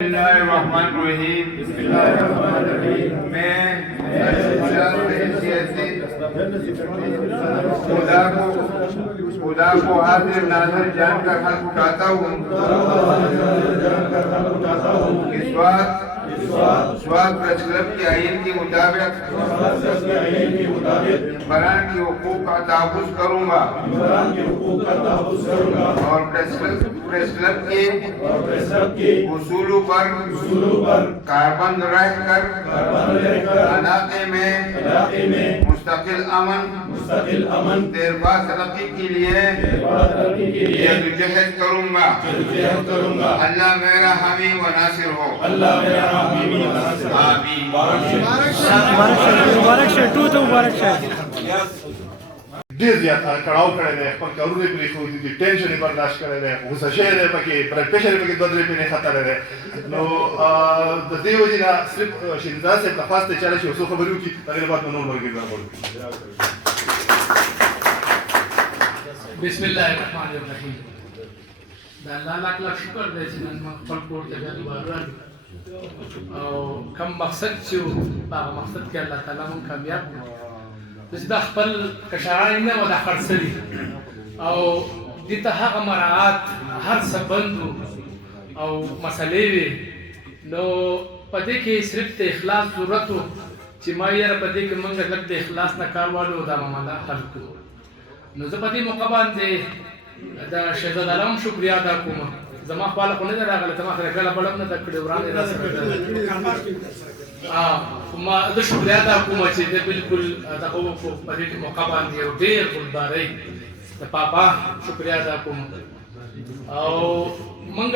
बिस्मिल्लाहिर्रहमानिर्रहीम मैं खुदा को हाजिर नाज़िर जानकर हक उठाता हूँ इस बात स्वाद प्रेस क्लब के आइन के मुताबिक बरान के हुकूक का तहफ़्फ़ुज़ करूँगा और प्रेस क्लब के उसूलों पर कारबंद रहकर इलाके में मुस्तकिल अमन देरपा तरक्की के लिए जदोजहद करूँगा। अल्लाह मेरा हामी व नासिर हो। आमीन। मुबारक शे टू तो मुबारक शे ډیر زیات کړهو کړی دی خپل کارونه یې پرېښودي دي ټینشن یې برداشت کړی دی غوسه شوی دی پکې بلډ پریشر یې پکې دوه درې پېنې ختلی دی نو د دې وجې نه صرف شهزاده صاحب ته خواست دی چې هله چې یو څو خبرې وکړي هغې نه بعد به نور ملګري راغلو. بسم الله الرحمن الرحیم. د الله لاک شکر دی چې نن موږ خپل کور ته بیا دوباره راغلو او کوم مقصد چې و په هغه مقصد کې الله تعالی موږ کامیاب کړو. چې دا خپل کشران نه و دا خرڅلي او دې ته هغه مراعات هر څه بند او مسلې وي نو په دې کې صرف د اخلاص ضرورت و چې ما یاره په دې کې موږ لږ د اخلاص نه کار واړو دا معامله حل کړو. نو زه په دې موقع باندې د شهزاده عالم شکریا ادا کوم. زما خپله خو نه ده راغله زما خو کله بله هم نه ده کړې وړاندې راسره ما زه شکریا ادا کوم چې د بلکل دغه وکړو په دې موقع باندې یو ډېر ګلدارۍ د پاپا شکریا ادا کوم او موږ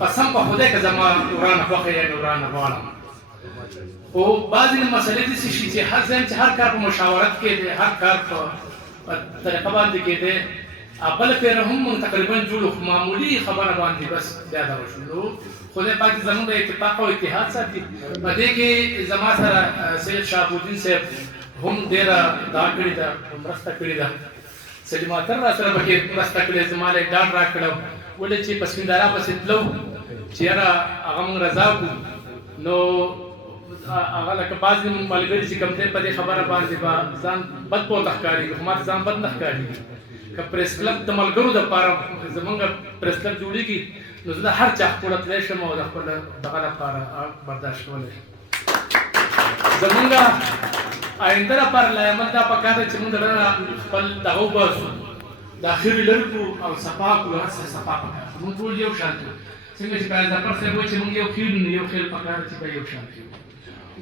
قسم په خدای که زما ورانه خوښه یا ورانه غواړم خو بعضې مسلې داسې شي چې هر ځای چې هر کار په مشاورت کې دی هر کار په طریقه باندې کې دی بله پیره هم موږ تقریبا جوړو خو معمولي خبره باندې بس بیا دغه شو. خدای پاک زموږ د اتفاق او اتحاد ساتي. په دې کې زما سره سید شهابالدین صاحب هم ډېره دا کړې ده مرسته کړې ده. سید ماتر را سره پکې مرسته کړې زما له ډاډ راکړو ولې چې په سپنداره پسې تلو چې یاره هغه موږ رضا کړو نو هغه لکه بعضې ملګري چې کوم دی په دې خبره باندې به ځان بد پورته ښکارېږي خو ما ته ځان بد نه ښکارېږي. که پریس کلب د ملګرو دپاره زمونږ پریس کلب جوړېږي نو زه د هر چا خپله تلی شم او د خپل دغه لپاره برداشت کولی شم. زمونږ آینده لپاره لایمت دا پکار دی چې مونږ دننه خپل دغه وباسو دا خیرې لرې کړو او صفا کړو هر څه صفا پکار مونږ ټول یو شان یو څنګه چې پیغمبر صاحب وایي چې مونږ یو خیر نو یو خیر پکار دی چې به یو شان یو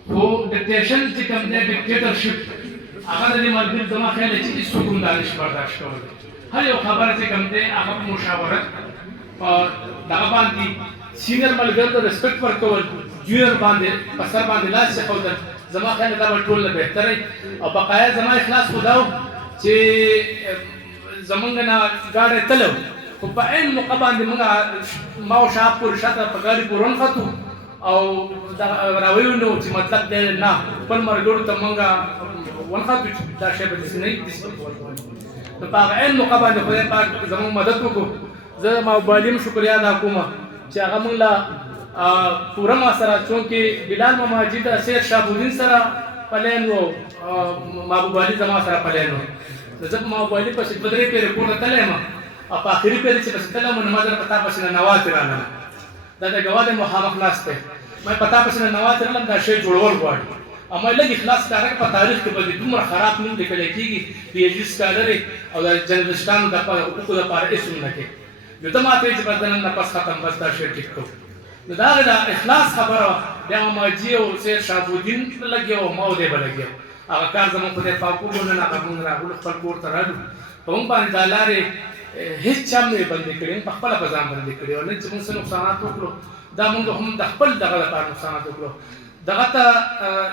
خو ډکټیشن چې کوم دی ډکټیټرشپ هغه د دې ملګري زما خیال دی چې هېڅوک هم دا نشي برداشت کولی. هر یو خبره چې کوم دی هغه په مشاورت په دغه باندې سینیر ملګرو ته رسپیکټ ورکول جونیر باندې په سر باندې لاس ایښودل زما خیال دا به ټول نه بهتره او بقایا زما اخلاص خو دا و چې زمونږ نه ګاډی تلو خو په عین موقع باندې مونږ ما او شهاب پورې شاته په ګاډي پورې ونښتو او راویو نو چې مطلب دی نه خپل ملګرو ته مونږ ونښتو چې دا شی به داسې نه وي داسې به نو په هغه عین موقع باندې خدای پاک زموږ مدد وکړو. زه مابالي هم شکریا ادا کوم چې هغه موږ له پوره ما سره چونکې بلال مماجي د سید شهابالدین سره پلین و محبوب علي زما سره پلین و نو زه په مابالي پسې دوه درې پېرې کور ته تللی یم او په آخري پېرې چې پسې تللی یم نو ما در په تا پسې ننواتې رانغلم دا د ګواه دی مخامخ ناست دی ما په تا پسې ننواتې رانغلم دا شی جوړول غواړي او ما لږ اخلاص ښکاره په تاریخ کې به د دومره خراب نوم لیکلی کېږي پي ایچ ډي سکالر او د جرنلسټانو د حقوقو دپاره هېڅ هم نه کوي نو ته ما ته وایي چې بس د نن نه پس ختم بس دا شی ټیک کړو نو د هغې د اخلاص خبره وه بیا ماجي او سید شهابالدین لګیا و ما او دی به لګیا و هغه کار زموږ خدای پاک وکړو نن هغه مونږ راغلو خپل کور ته راغلو په موږ باندې دا لارې هېڅ چا هم نه یې بندې کړې په خپله په ځان بندې کړې او نن چې موږ څه نقصانات وکړو دا موږ هم د خپل دغه لپاره نقصانات وکړو. دغه ته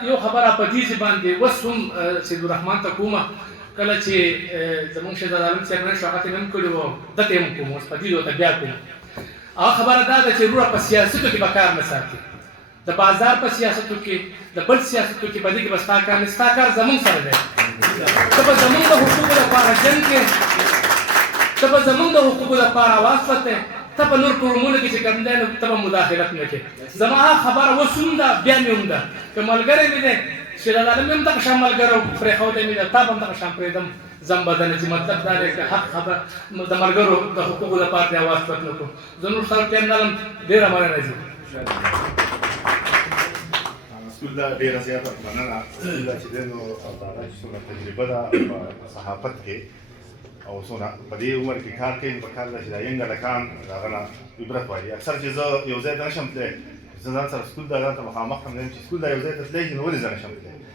یو خبره په دې باندې اوس هم سیدالرحمن ته کومه کله چې زموږ شهزاده عالم صاحب نه شو هغه ته مې هم کړي وو دته یې هم کوم اوس په دې ته بیا کوم هغه خبره دا ده چې وروره په سیاستو کې به کار نه ساتي د بازار په سیاستو کې د بل سیاستو کې په دې کې به ستا کار نه ستا کار زموږ سره دی ته به زموږ د حقوقو لپاره جنګ کې ته به زموږ د حقوقو لپاره آواز پته ته په نور کورمونو کې چې کوم دی نو ته به مداخلت نه کوې زما خبره اوس هم ده بیا مې هم ده که ملګری مې دی شیراز عالم هم دغه شان ملګری پرېښودی مې ده تا به هم دغه شان پرېږدم ځم بدنه چې مطلب دا دی که حق خبر د ملګرو د حقوقو دپاره دې اواز پټ نه کړو زه نور سره ټایم نه لرم ډېره مننه ځي سکول دا ډېره زیاته مننه سکول دا چې دی نو دا چې څومره تجربه ده په صحافت کې او څومره په دې عمر کې کار کوي نو پکار ده چې دا ینګ هلکان د هغه نه عبرت واخلي اکثر چې زه یو ځای ته نشم تللی زه ځان سره سکول ته ځان ته مخامخ هم یم چې سکول دا یو ځای ته تللی نو ولې زه نشم تللی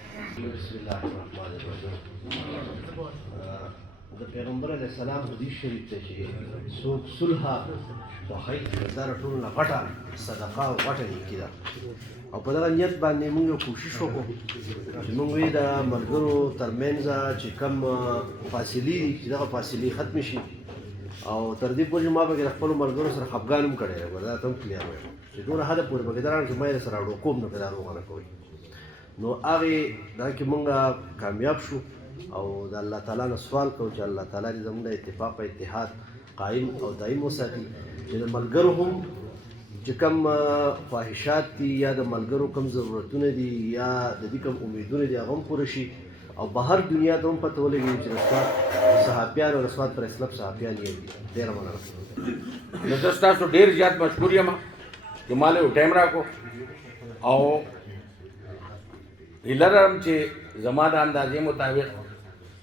بسم الله الرحمن الرحیم د پیغمبر علیه السلام حدیث شریف ته چې څوک صلح خوښوي دا د ټولو نه غټه صدقه او غټه نیکي ده او په دغه نیت باندې موږ یو کوشش وکړو چې موږ وایي د ملګرو ترمنځ چې کوم فاصلې دي چې دغه فاصلې ختمې شي او تر دې پورې ما پکې د خپلو ملګرو سره خفګان هم کړی دی دا ته هم کلیر وایم چې دونه حده پورې پکې دران چې ما یې سره اړو کوم نه پې دا روغه نه کوئ نو هغې دا کې موږ کامیاب شو او د الله تعالی نه سوال کوو چې الله تعالی دې زموږ د اتفاق او اتحاد قایم او دایم وساتي چې د ملګرو هم چې کوم خواهشات دي یا د ملګرو کوم ضرورتونه دي یا د دې کوم امیدونه دي هغه هم پوره شي او بهر دنیا ته هم پته ولګي چې رسوات صحافیان او رسوات پریس کلب صحافیان یې دي ډېره مننه نو زه ستاسو ډېر زیات مشکور یم چې ما له ټایم راکړو او هیله لرم چې زما د اندازې مطابق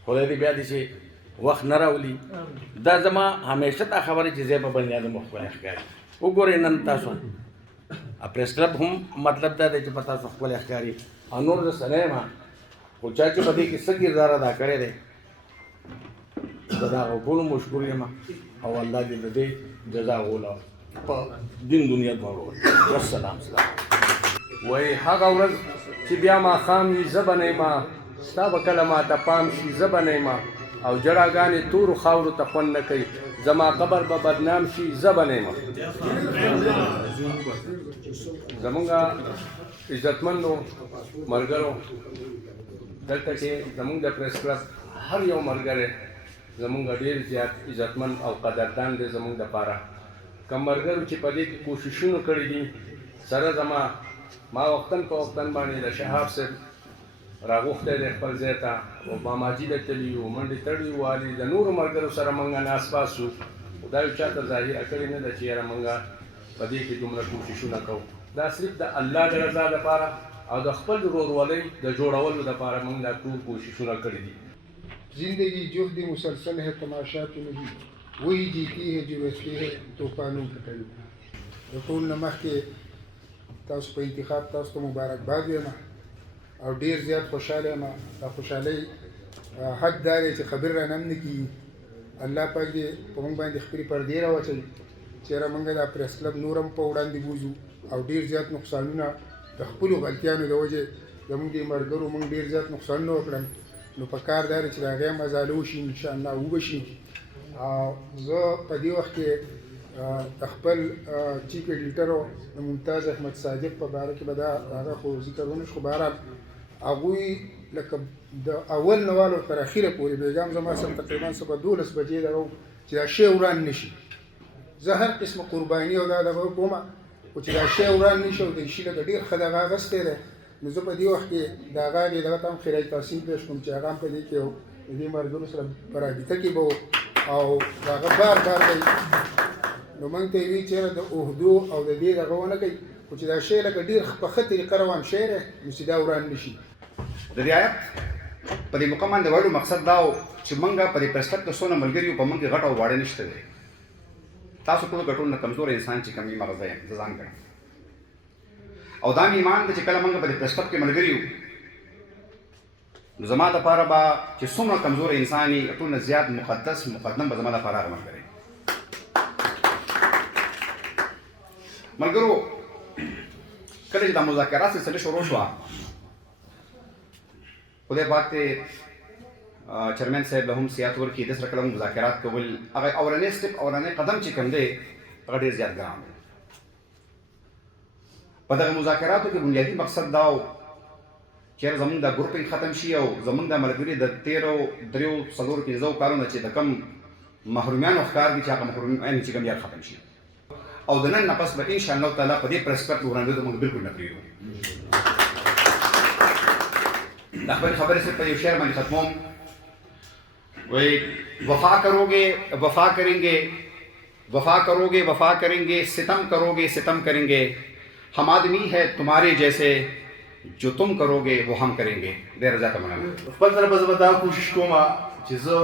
خدای دې بیا دې چې وخت نه راولي دا زما همیشه دا خبره چې زه په بني ادم ښکلی ښکاري وګورئ نن تاسو پریس کلب هم مطلب دا دی چې په تاسو ښکلی ښکاري او نور زه سره یم خو چا چې په دې کې څه کردار ادا کړی دی زه د هغو ټولو مشکور یم او الله دې د دې جزا ووله په دین دنیا دواړو والسلام سلام وایي هغه ورځ چې بیا ماښام وي زه به نه یم ستا به کله ماته پام شي زه به نه یم او جړاګانې تورو خاورو ته خوند نه کوي زما قبر به بدنام شي زه به نه یم زمونږ عزتمندو ملګرو دلته کې زمونږ د پریس کلب هر یو ملګری زمونږ ډېر زیات عزتمند او قدردان دی زمونږ دپاره کوم ملګرو چې په دې کې کوششونه کړي دي سره زما ما وختن په وختن باندې د شهاب صاحب راغوښتی دی خپل ځای ته او ماماجي ته تللي وو منډې تړلي والي د نورو ملګرو سره موږ ناست پاست شو خو دا یو چاته ظاهره کړې نه ده چې یاره موږ په دې کې دومره کوششونه کوو دا صرف د الله د رضا دپاره او د خپل ورورولۍ د جوړولو دپاره موږ دا ټول کوششونه کړي دي زندگی جهد مسلسل ہے تماشات نہیں وہی جیتی ہے جو رستے ہے طوفانوں کی طرح د ټول نه مخکې تاسو په انتخاب تاسو ته مبارکباد وایم او ډېر زیات خوشحاله یم دا خوشحالۍ حد دا دی چې خبر رانه هم نه کېږي الله پاک دې په موږ باندې خپلې پردې راواچوي چې یاره موږ دا پریس کلب نور هم په وړاندې بوځو او ډېر زیات نقصانونه د خپلو غلطیانو د وجې زموږ دې ملګرو موږ ډېر زیات نقصانونه وکړل نو په کار دا دی چې د هغې هم ازاله وشي انشاءالله وبشي زه په دې وخت کې د خپل چیف ایډیټر ممتاز احمد صادق په باره کې به دا هغه خو ذکر ونه شو خو بهرحال هغوی لکه د اول نه والو تر اخره پورې بېګا هم زما سره تقریبا څه به 12 بجې دغه چې دا شی وران نه شي زه هر قسمه قرباني او دا دغه کوم خو چې دا شی وران نه شي او د شي لکه ډېر ښه دغه اخیستی دی نو زه په دې وخت کې د هغه دغه ته هم خیرات تحسین پېښ کړم چې هغه هم په دې کې د دې ملګرو سره په رابطه کې به او د هغه بار بار دی نو موږ ته یې وایي چې د عهدو او د دې دغه ونه کوي خو چې دا شی لکه ډېر په ښه طریقه روان شی دی نو چې دا وران نه شي د دې آیت په دې مقام باندې وایلو مقصد دا و چې موږ په دې پریس کلب کې څونه ملګري یو په موږ کې غټ او واړه نشته دی تاسو ټول ګټون نه کمزور انسان چې کم یې مغزه یم زه ځان ګڼم او دا مې ایمان دی چې کله موږ په دې پریس کلب کې ملګري یو نو زما دپاره به چې څومره کمزور انسان یې ټول نه زیات مقدس مقدم به زما دپاره هغه ملګری ملګرو کله چې دا مذاکرات سلسله شروع شوه خدای پاک ته چیرمن صاحب له هم سیاحت ورکړي د سره کله مذاکرات کول هغه اولنی سټپ اولنی قدم چې کوم دی هغه ډېر زیات ګران دی په دغه مذاکراتو کې بنیادي مقصد دا و چې زمونږ د ګروپینګ ختم شي او زمونږ د ملګري د 13 4 5 کالونو چې د کم محرومیانو ښکار دي چې هغه محرومیان چې کوم یار ختم شي او د نن نه پس به ان شاء الله تعالی په دې پریس کلب وړاندې ته موږ بالکل نه پرېږدو. د خپل خبرې سره په یو شعر باندې ختموم. وای وفا کروगे वफा करेंगे वफा करोगे वफा करेंगे सितम करोगे सितम करेंगे हम आदमी है तुम्हारे जैसे जो तुम करोगे वो हम करेंगे. ډېر زیاته مننه. خپل طرفه زه به دا کوشش کوم چې زه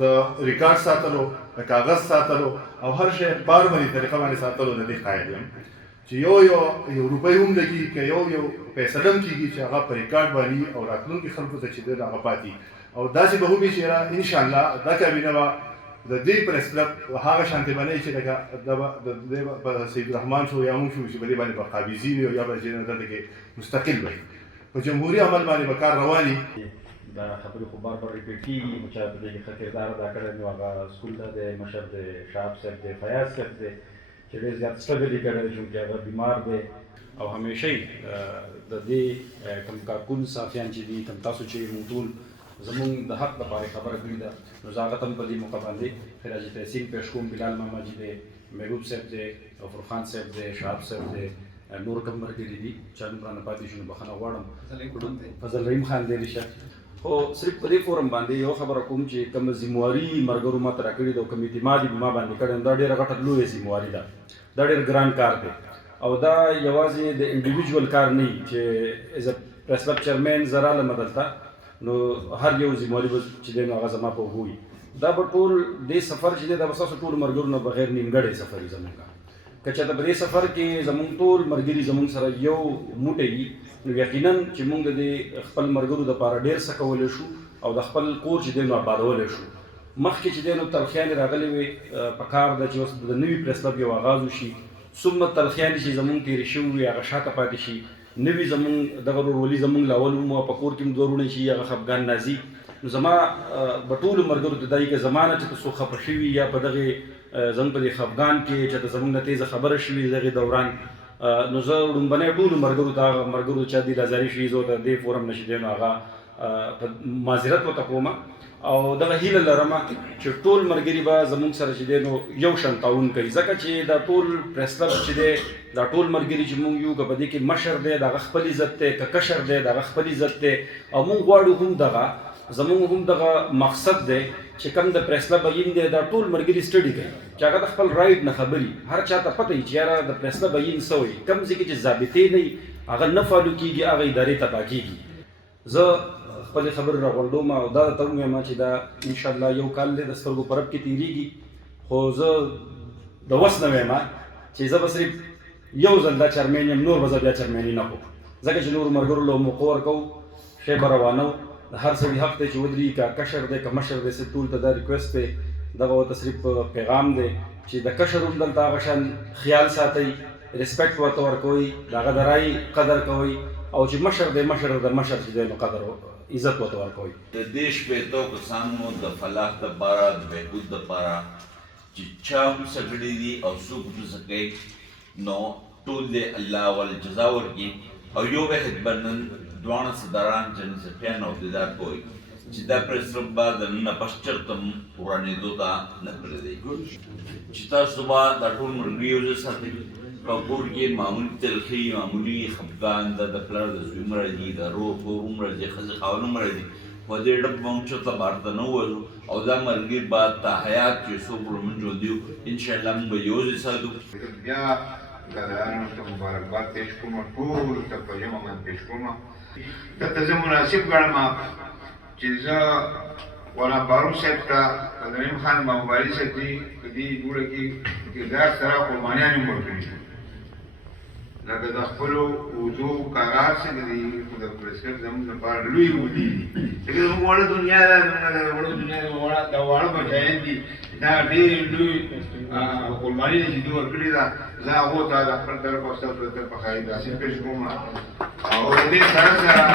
د ریکارډ ساتلو د کاغذ ساتلو او هر شی بارمني طریقه باندې ساتلو د دې قایل یم چې یو روپۍ هم لګي که یو پیسه هم کېږي چې هغه په ریکارډ باندې او راتلونکي خلکو ته چې دی هغه پاتې او داسې به وي چې انشاءالله دا کابینه به د دې پریس کلب هغه شانتې باندې چې لکه په سید الرحمن شو یا موږ شو چې په دې باندې به قابضي وي او یا به دلته کې مستقل وي په جمهوري عمل باندې به کار رواني. دا خبرې خو بار ریپیټ کېږي چې په دې کې ښه کردار ادا کړی نو هغه سکول ته دی مشر دی شهاب صاحب دی فیاض صاحب دی چې ډېر زیات سټرګل یې کړی چونکې هغه بیمار دی او همیشه یې د دې کوم کارکون صافیان چې دي کوم تاسو چې موږ ټول زمونږ د حق لپاره خبره کړې ده نو زه هغه ته هم په دې موقع باندې خراج تحسین پیش کوم. بلال ماماجي دی محبوب صاحب دی غفور خان صاحب دی شهاب صاحب دی نور کوم ملګري دي چا مې رانه پاتې شو نو بخښنه غواړم. فضل رحیم خان دی رشاد. خو صرف په دې فورم باندې یو خبره کوم چې کوم ذمواري مرګرو ماته راکړې ده او کوم اعتماد یې ما باندې کړی دا ډېره غټه لویه ذمواري ده. دا ډېر ګران کار دی او دا یوازې د انډیویجوال کار نه وي چې ایز ا پریس کلب چیرمین زه رالم دلته نو هر یو ذمواري به چې دی نو هغه زما په اوږو وي. دا به ټول دې سفر چې دی دا به ستاسو ټولو ملګرو نه بغیر نیمګړی سفر وي زموږ. که چېرته په دې سفر کې زموږ ټول ملګري زموږ سره یو موټی وي نو یقینا چې موږ د خپل ملګرو دپاره ډېر څه کولی شو او د خپل کور چې دی نو آبادولی شو. مخکې چې دی نو تلخیانې راغلې وې په کار ده چې اوس د نوي پریس کلب یو آغاز وشي. څومره تلخیانې چې زموږ تېرې شوي وي هغه شاته پاتې شي. نوي زموږ دغه ورورولي زموږ له اول ومو په کور کې هم دوه وروڼه چې هغه خفګان نازي نو زما به ټولو ملګرو ته دا وي که زما نه چې څوک خفه شوي یا په دغې زموږ په دې خفګان کې چې د زموږ نه تیزه خبره شوي دغې دوران نو زه لومبنی ټولو ملګرو ته هغه ملګرو چا دې رازاري شوي زه ورته دې فورم نه شي دی نو هغه معذرت ورته کوم او دغه هیله لرم چې ټول ملګري به زموږ سره چې دی نو یو شان تعاون کوي ځکه چې دا ټول پریس کلب چې دی دا ټول ملګري چې موږ یو که په دې کې مشر دی د هغه خپل عزت دی که کشر دی د هغه خپل عزت دی او موږ غواړو هم دغه زموږ هم دغه مقصد دی چې کوم د پریس کلب ایم دی دا ټول ملګري سټډي کوي چې هغه د خپل رایټ نه خبري هر چا ته پته وي چې یاره د پریس کلب ایم څه وایي کوم ځای کې چې ضابطې نه وي هغه نه فالو کېږي هغه ادارې تباه کېږي. زه خپلې خبرې راغونډوم او دا درته ووایم چې دا انشاءالله یو کال دی د سترګو په رپ کې تېرېږي خو زه د وس نه وایم چې زه به صرف یو ځل دا چرمین یم نور به زه بیا چرمیني نه کوم ځکه چې نورو ملګرو له موقع ورکوو شی به روانو د هر سړي حق دی چې ودرېږي که کشر دی که مشر دی صرف ټول ته دا ریکویسټ دی دغه ورته صرف پیغام دی چې د کشر هم دلته هغه شان خیال ساتئ ریسپیکټ ورته ورکوئ د هغه د رایې قدر کوئ او چې مشر دی مشر د مشر چې دی نو قدر عزت ورته ورکوئ. د دې شپېتو کسانو د فلاح دپاره د بهبود دپاره چې چا هم څه کړي دي او څوک هم څه کوي نو ټول دې الله ول جزا ورکړي او یو واحد به نن دواړه صدران جنرال سفیان او دیدار کوي چې دا پریس کلب به د نن نه پس چېرته هم ورانېدو ته نه پرېږدي چې تاسو به دا ټول ملګري یو ځای ساتئ په کور کې معمولي تلخي معمولي خفګان د پلار د زوی هم راځي د رور کور هم راځي ښځې خاوند هم راځي په دې ډب به موږ چېرته بهر ته نه ووځو او دا ملګري به تا حیات چې څوک به موږ ژوندي یو انشاءالله موږ به یو ځای ساتو. بیا ګدایانو ته مبارکباد پیش کوم ټولو ته په ژمه باندې پیش کوم. دلته زه مناسب ګڼم چې زه مولانا فاروق صاحب ته رحیم خان باباوالي صاحب دي په دې جوړه کې کردار سره قربانیان هم ورکړي لکه د خپلو اوږدو کاغذ چې دي خو د پریس کلب زموږ لپاره لوی اوږدې دي ځکه زموږ وړه دنیا ده زموږ د وړه دنیا د واړه بچیان دي دا ډېر لوی قرباني چې دوی ورکړې ده زه هغو ته د خپل طرف او ستاسو د طرفه خیر تحسین پیش کوم او د دې سره سره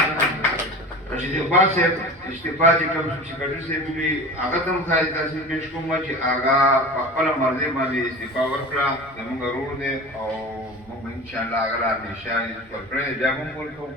رشید اقبال صاحب استعفا چې کوم سیکرټري صاحب وي هغه ته هم خیر تحسین پیش کوم چې هغه په خپله مرضۍ باندې استعفا ورکړه زموږ ورور دی او موږ به انشاءالله هغه له همیشه ورکړی بیا به هم ورکوو.